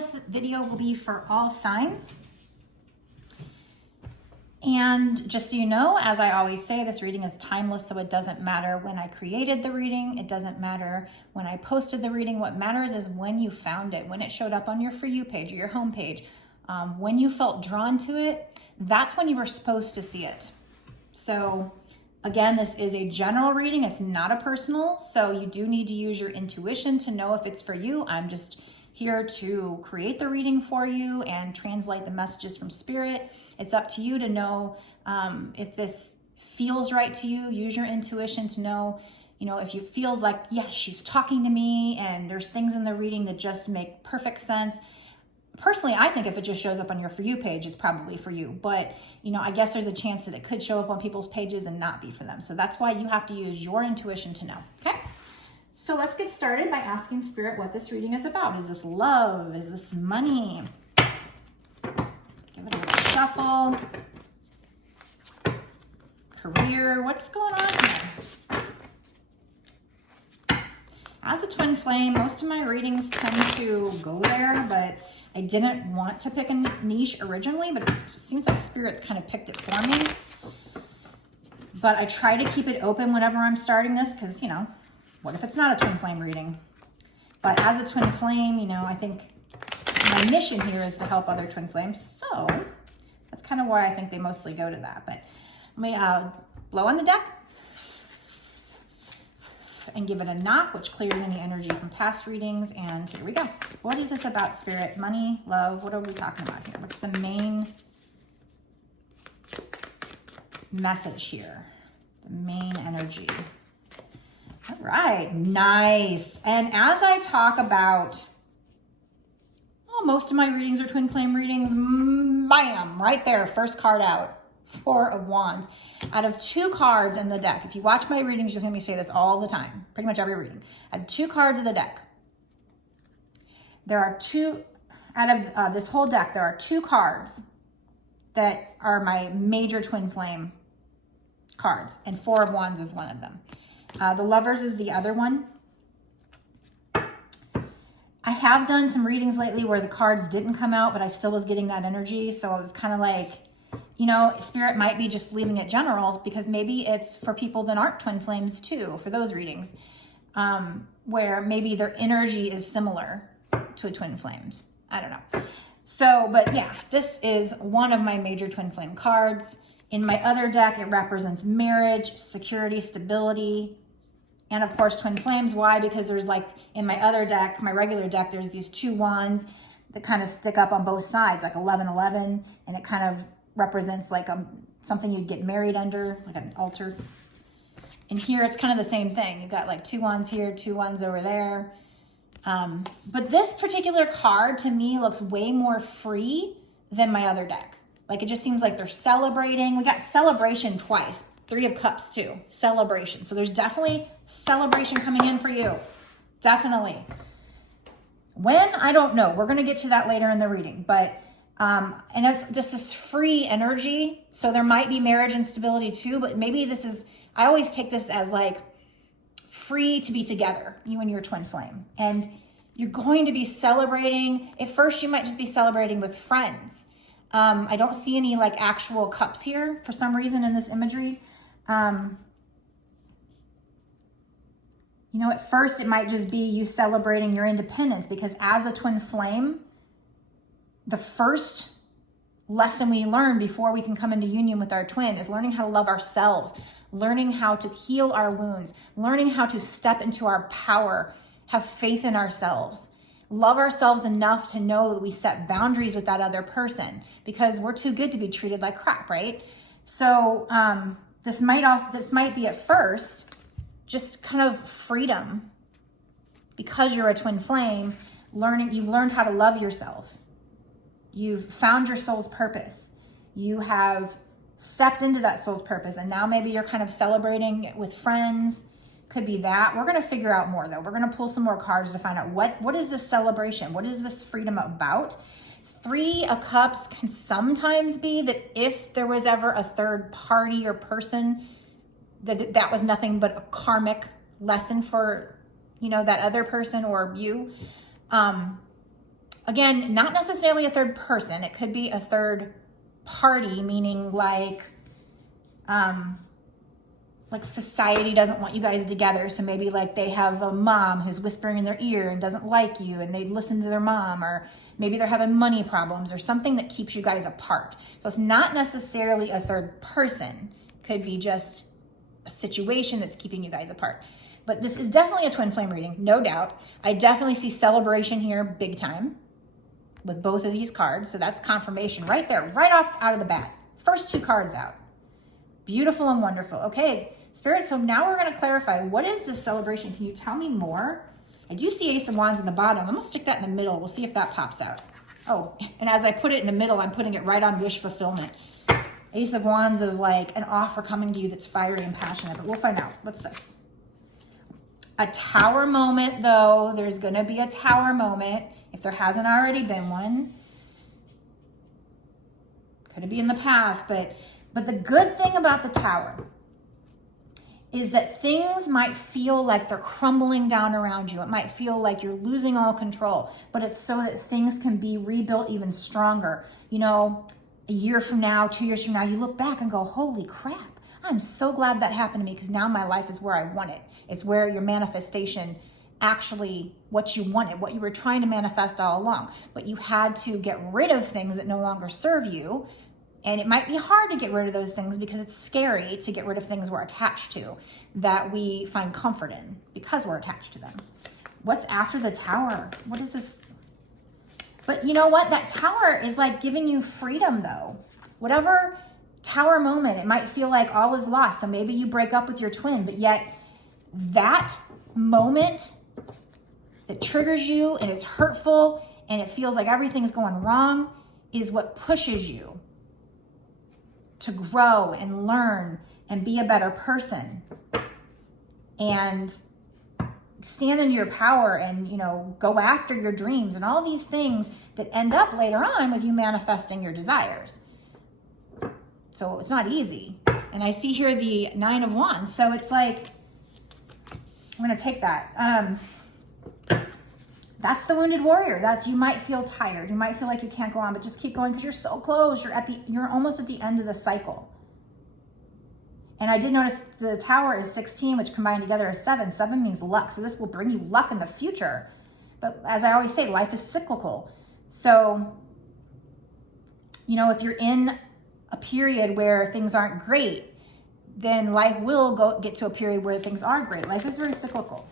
this video will be for all signs. And just so you know, as I always say, this reading is timeless, so it doesn't matter when I created the reading. It doesn't matter when I posted the reading. What matters is when you found it, when it showed up on your For You page or your home page, when you felt drawn to it, that's when you were supposed to see it. So again, this is a general reading. It's not a personal, so you do need to use your intuition to know if it's for you. I'm just here to create the reading for you and translate the messages from spirit. It's up to you to know if this feels right to you. Use your intuition to know, if it feels like, yes, she's talking to me and there's things in the reading that just make perfect sense. Personally, I think if it just shows up on your For You page, it's probably for you. But, I guess there's a chance that it could show up on people's pages and not be for them. So that's why you have to use your intuition to know, okay? So let's get started by asking Spirit what this reading is about. Is this love? Is this money? Give it a little shuffle. Career, what's going on here? As a twin flame, most of my readings tend to go there, but I didn't want to pick a niche originally, but it seems like Spirit's kind of picked it for me. But I try to keep it open whenever I'm starting this because, what if it's not a twin flame reading? But as a twin flame, I think my mission here is to help other twin flames. So that's kind of why I think they mostly go to that. But let me blow on the deck and give it a knock, which clears any energy from past readings. And here we go. What is this about, Spirit? Money, love, what are we talking about here? What's the main message here? The main energy. All right, nice. And as I talk about, most of my readings are twin flame readings, bam, right there, first card out, Four of Wands. Out of 2 cards in the deck, if you watch my readings, you'll hear me say this all the time, pretty much every reading. Out of 2 cards of the deck, there are 2, out of this whole deck, there are 2 cards that are my major twin flame cards, and Four of Wands is one of them. The Lovers is the other one. I have done some readings lately where the cards didn't come out, but I still was getting that energy. So I was kind of like, Spirit might be just leaving it general because maybe it's for people that aren't twin flames too, for those readings, where maybe their energy is similar to a twin flames. I don't know. So, but yeah, this is one of my major twin flame cards. In my other deck, it represents marriage, security, stability, and of course, twin flames. Why? Because there's in my other deck, my regular deck, there's these 2 wands that kind of stick up on both sides, like 11-11, and it kind of represents something you'd get married under, like an altar. And here, it's kind of the same thing. You've got 2 wands here, 2 wands over there. But this particular card, to me, looks way more free than my other deck. It just seems like they're celebrating. We got celebration twice. 3 of Cups too. Celebration. So there's definitely celebration coming in for you. Definitely. When? I don't know. We're going to get to that later in the reading. But, and it's just this free energy. So there might be marriage and stability too. But maybe this is, I always take this as free to be together, you and your twin flame. And you're going to be celebrating. At first, you might just be celebrating with friends. I don't see any actual cups here for some reason in this imagery. At first it might just be you celebrating your independence because as a twin flame, the first lesson we learn before we can come into union with our twin is learning how to love ourselves, learning how to heal our wounds, learning how to step into our power, have faith in ourselves. Love ourselves enough to know that we set boundaries with that other person because we're too good to be treated like crap, right? So this might be at first just kind of freedom because you're a twin flame. You've learned how to love yourself. You've found your soul's purpose. You have stepped into that soul's purpose, and now maybe you're kind of celebrating with friends. Could be that. We're going to figure out more though. We're going to pull some more cards to find out what is this celebration? What is this freedom about? 3 of Cups can sometimes be that if there was ever a third party or person, that was nothing but a karmic lesson for, that other person or you. A Again, not necessarily a third person. It could be a third party, meaning like society doesn't want you guys together. So maybe like they have a mom who's whispering in their ear and doesn't like you and they listen to their mom, or maybe they're having money problems or something that keeps you guys apart. So it's not necessarily a third person. Could be just a situation that's keeping you guys apart. But this is definitely a twin flame reading, no doubt. I definitely see celebration here big time with both of these cards. So that's confirmation right there, right off out of the bat. First two cards out. Beautiful and wonderful. Okay, Spirit, so now we're going to clarify, what is this celebration? Can you tell me more? I do see Ace of Wands in the bottom. I'm going to stick that in the middle. We'll see if that pops out. Oh, and as I put it in the middle, I'm putting it right on wish fulfillment. Ace of Wands is like an offer coming to you that's fiery and passionate, but we'll find out. What's this? A tower moment, though. There's going to be a tower moment if there hasn't already been one. Could be in the past, but the good thing about the tower is that things might feel like they're crumbling down around you. It might feel like you're losing all control, but it's so that things can be rebuilt even stronger. You know, a year from now, 2 years from now, you look back and go, holy crap, I'm so glad that happened to me, because now my life is where I want it. It's where your manifestation actually, what you wanted, what you were trying to manifest all along. But you had to get rid of things that no longer serve you. And it might be hard to get rid of those things because it's scary to get rid of things we're attached to, that we find comfort in because we're attached to them. What's after the tower? What is this? But you know what? That tower is like giving you freedom, though. Whatever tower moment, it might feel like all is lost. So maybe you break up with your twin, but yet that moment that triggers you and it's hurtful and it feels like everything's going wrong is what pushes you to grow and learn and be a better person and stand in your power and, you know, go after your dreams and all these things that end up later on with you manifesting your desires. So it's not easy. And I see here the 9 of Wands. So it's like, I'm going to take that. That's the wounded warrior. That's, you might feel tired. You might feel like you can't go on, but just keep going because you're so close. You're almost at the end of the cycle. And I did notice the tower is 16, which combined together is 7. 7 means luck. So this will bring you luck in the future. But as I always say, life is cyclical. So, you know, if you're in a period where things aren't great, then life will get to a period where things are great. Life is very cyclical.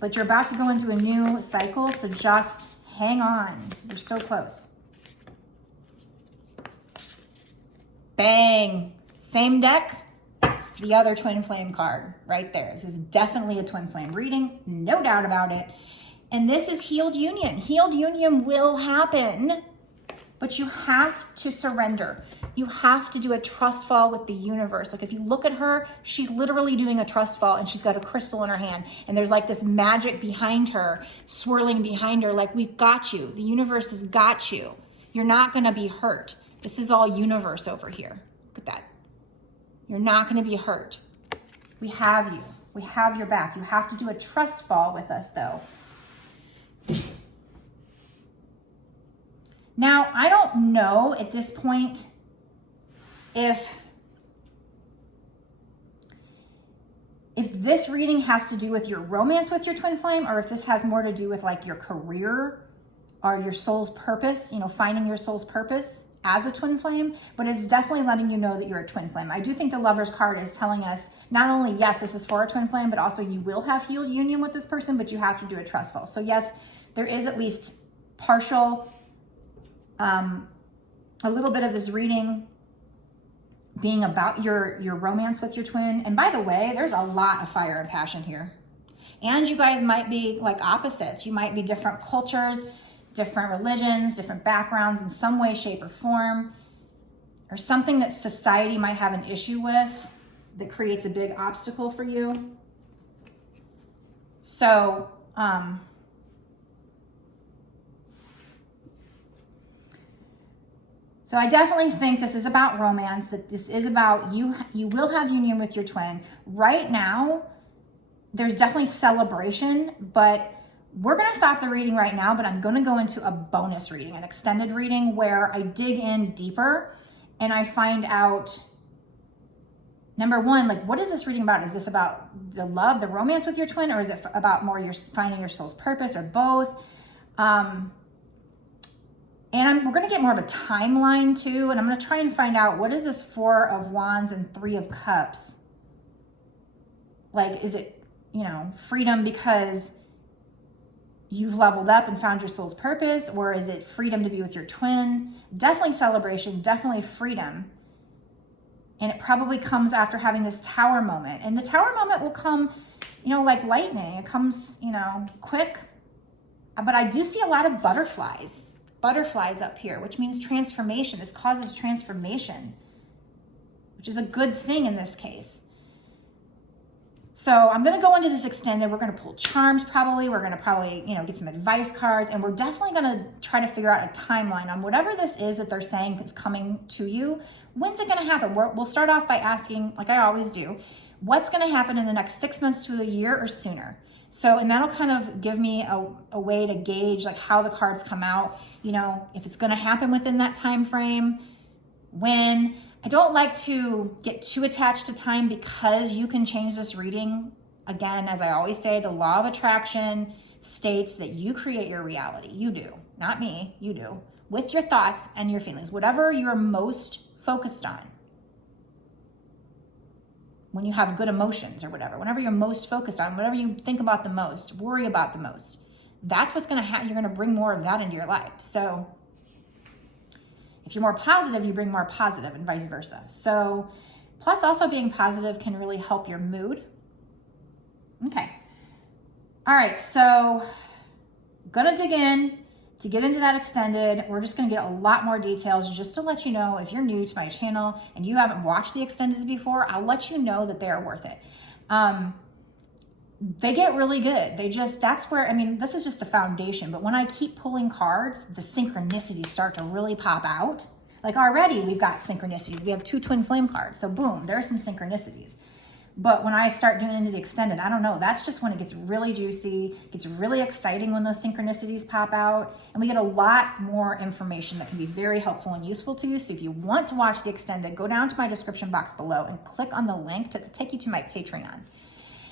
But you're about to go into a new cycle, so just hang on. You're so close. Bang. Same deck, the other twin flame card right there. This is definitely a twin flame reading, no doubt about it. And this is healed union. Healed union will happen, but you have to surrender. You have to do a trust fall with the universe. Like if you look at her, she's literally doing a trust fall and she's got a crystal in her hand. And there's like this magic behind her, swirling behind her, like we've got you. The universe has got you. You're not gonna be hurt. This is all universe over here. Look at that. You're not gonna be hurt. We have you. We have your back. You have to do a trust fall with us though. Now, I don't know at this point if this reading has to do with your romance with your twin flame, or if this has more to do with like your career or your soul's purpose, you know, finding your soul's purpose as a twin flame, but it's definitely letting you know that you're a twin flame. I do think the Lover's card is telling us not only, yes, this is for a twin flame, but also you will have healed union with this person, but you have to do a trust fall. So yes, there is at least partial, a little bit of this reading being about your romance with your twin. And by the way, there's a lot of fire and passion here. And you guys might be like opposites. You might be different cultures, different religions, different backgrounds in some way, shape, or form, or something that society might have an issue with that creates a big obstacle for you. So, so I definitely think this is about romance, that this is about you will have union with your twin. Right now, there's definitely celebration, but We're going to stop the reading right now, but I'm going to go into a bonus reading, an extended reading where I dig in deeper and I find out, number one, like, what is this reading about? Is this about the love, the romance with your twin, or is it about more your finding your soul's purpose, or both? We're going to get more of a timeline too, and I'm going to try and find out, what is this Four of Wands and Three of Cups? Like, is it, freedom because you've leveled up and found your soul's purpose, or is it freedom to be with your twin? Definitely celebration, definitely freedom. And it probably comes after having this Tower moment. And the Tower moment will come, like lightning. It comes, quick. But I do see a lot of butterflies up here, which means transformation. This causes transformation, which is a good thing in this case. So I'm going to go into this extended. We're going to pull charms probably. We're going to probably, get some advice cards. And we're definitely going to try to figure out a timeline on whatever this is that they're saying is coming to you. When's it going to happen? We'll start off by asking, like I always do, what's going to happen in the next 6 months to a year or sooner? So, and that'll kind of give me a way to gauge like how the cards come out, if it's going to happen within that time frame, when. I don't like to get too attached to time because you can change this reading. Again, as I always say, the law of attraction states that you create your reality. You do, not me, you do, with your thoughts and your feelings, whatever you're most focused on. When you have good emotions or whatever, whenever you're most focused on, whatever you think about the most, worry about the most, that's what's going to happen. You're going to bring more of that into your life. So if you're more positive, you bring more positive, and vice versa. So, plus also being positive can really help your mood. Okay. All right. So, gonna dig in to get into that extended. We're just gonna get a lot more details just to let you know, if you're new to my channel and you haven't watched the extendeds before, I'll let you know that they are worth it. They get really good. That's where, this is just the foundation, but when I keep pulling cards, the synchronicities start to really pop out. Like already we've got synchronicities. We have 2 twin flame cards. So boom, there's some synchronicities. But when I start getting into the extended, I don't know, that's just when it gets really juicy, gets really exciting when those synchronicities pop out, and we get a lot more information that can be very helpful and useful to you. So if you want to watch the extended, go down to my description box below and click on the link to take you to my Patreon.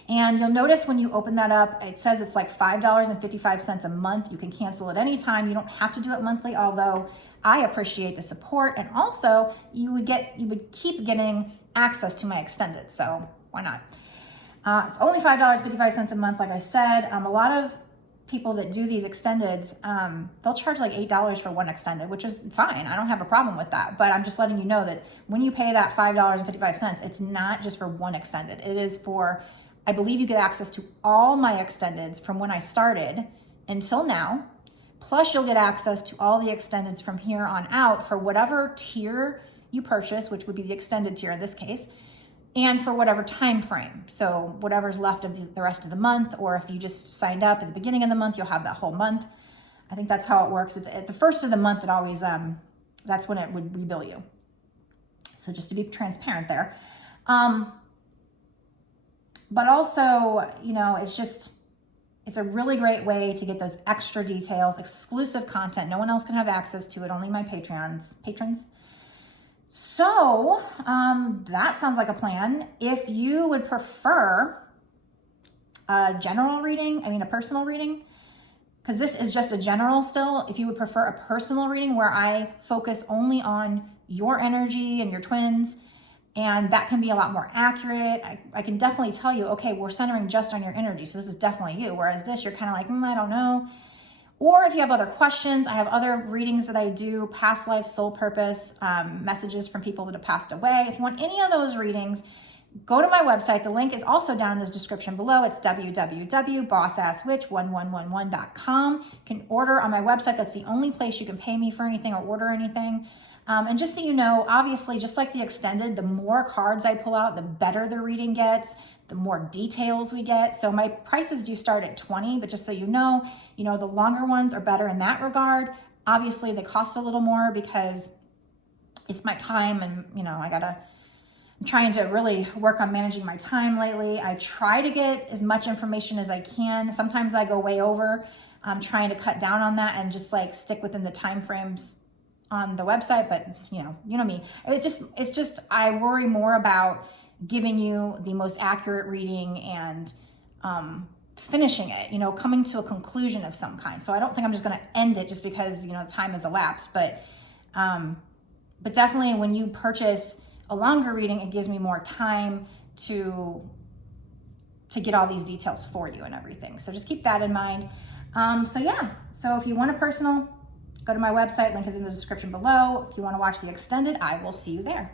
And you'll notice when you open that up, it says it's like $5.55 a month. You can cancel at any time. You don't have to do it monthly, although I appreciate the support. And also you would keep getting access to my extended. So why not? It's only $5.55 a month. Like I said, a lot of people that do these extendeds, they'll charge like $8 for one extended, which is fine. I don't have a problem with that. But I'm just letting you know that when you pay that $5.55, it's not just for one extended. It is for, I believe you get access to all my extendeds from when I started until now. Plus you'll get access to all the extendeds from here on out for whatever tier you purchase, which would be the extended tier in this case, and for whatever time frame. So whatever's left of the rest of the month, or if you just signed up at the beginning of the month, you'll have that whole month. I think that's how it works. At the first of the month, it always, that's when it would rebill you. So just to be transparent there. But also, it's a really great way to get those extra details, exclusive content. No one else can have access to it, only my patrons. So that sounds like a plan. If you would prefer a general reading, a personal reading, because this is just a general still, if you would prefer a personal reading where I focus only on your energy and your twins, and that can be a lot more accurate. I can definitely tell you, okay, we're centering just on your energy, so this is definitely you. Whereas this, you're kind of like, I don't know. Or if you have other questions, I have other readings that I do, past life, soul purpose, messages from people that have passed away. If you want any of those readings, go to my website. The link is also down in the description below. It's www.bossasswitch1111.com. You can order on my website. That's the only place you can pay me for anything or order anything. And just so you know, obviously, just like the extended, the more cards I pull out, the better the reading gets, the more details we get. So my prices do start at $20, but just so you know, the longer ones are better in that regard. Obviously, they cost a little more because it's my time and, I'm trying to really work on managing my time lately. I try to get as much information as I can. Sometimes I go way over. I'm trying to cut down on that and just like stick within the time frames on the website, but you know me. It's just I worry more about giving you the most accurate reading and finishing it, you know, coming to a conclusion of some kind. So I don't think I'm just going to end it just because, you know, time has elapsed, but definitely when you purchase a longer reading, it gives me more time to get all these details for you and everything. So just keep that in mind. So yeah, so if you want a personal, go to my website, link is in the description below. If you want to watch the extended, I will see you there.